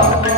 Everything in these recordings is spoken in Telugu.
아.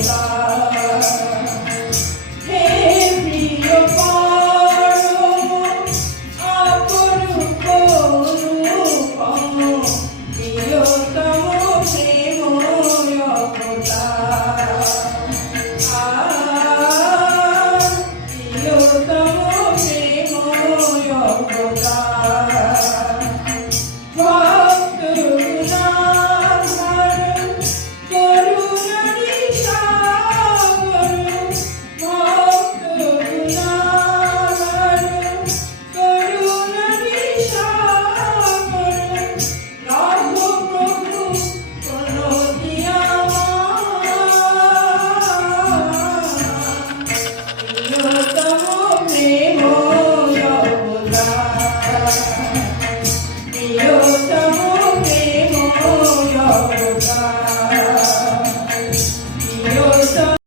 Bye.